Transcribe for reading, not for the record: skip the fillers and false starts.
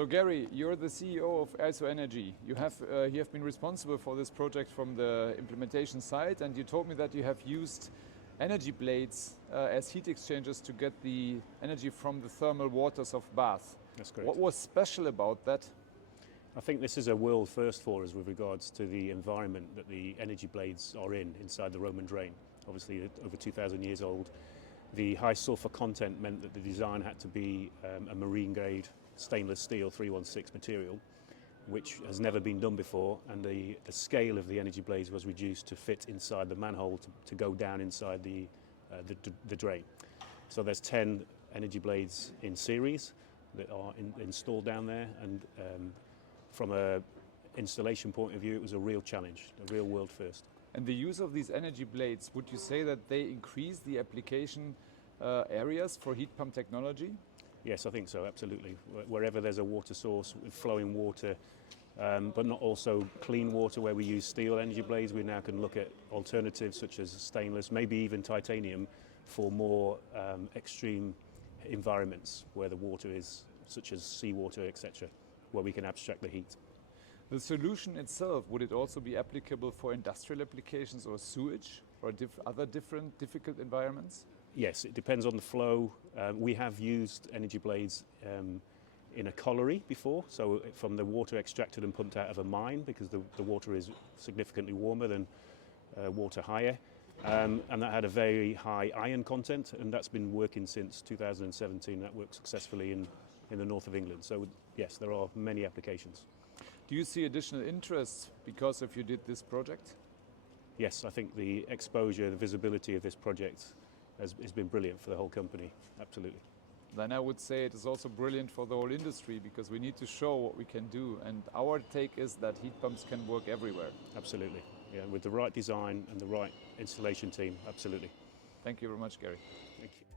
So Garry, you're the CEO of IsoEnergy. You have been responsible for this project from the implementation side, and you told me that you have used energy blades as heat exchangers to get the energy from the thermal waters of Bath. That's correct. What was special about that? I think this is a world first for us with regards to the environment that the energy blades are inside the Roman drain. Obviously over 2,000 years old. The high sulfur content meant that the design had to be a marine grade stainless steel 316 material, which has never been done before, and the scale of the energy blades was reduced to fit inside the manhole to go down inside the drain. So there's 10 energy blades in series that are installed down there, and from an installation point of view, it was a real challenge, a real world first. And the use of these energy blades, would you say that they increase the application areas for heat pump technology? Yes, I think so, absolutely. Wherever there's a water source with flowing water, but not also clean water where we use steel energy blades, we now can look at alternatives such as stainless, maybe even titanium, for more extreme environments where the water is, such as seawater, etc., where we can abstract the heat. The solution itself, would it also be applicable for industrial applications or sewage or other different difficult environments? Yes, it depends on the flow. We have used energy blades in a colliery before, so from the water extracted and pumped out of a mine, because the water is significantly warmer than water higher. And that had a very high iron content, and that's been working since 2017. That worked successfully in the north of England. So yes, there are many applications. Do you see additional interest because of you did this project? Yes, I think the exposure, the visibility of this project has been brilliant for the whole company, absolutely. Then I would say it is also brilliant for the whole industry, because we need to show what we can do, and our take is that heat pumps can work everywhere. Absolutely, yeah, with the right design and the right installation team, absolutely. Thank you very much, Garry. Thank you.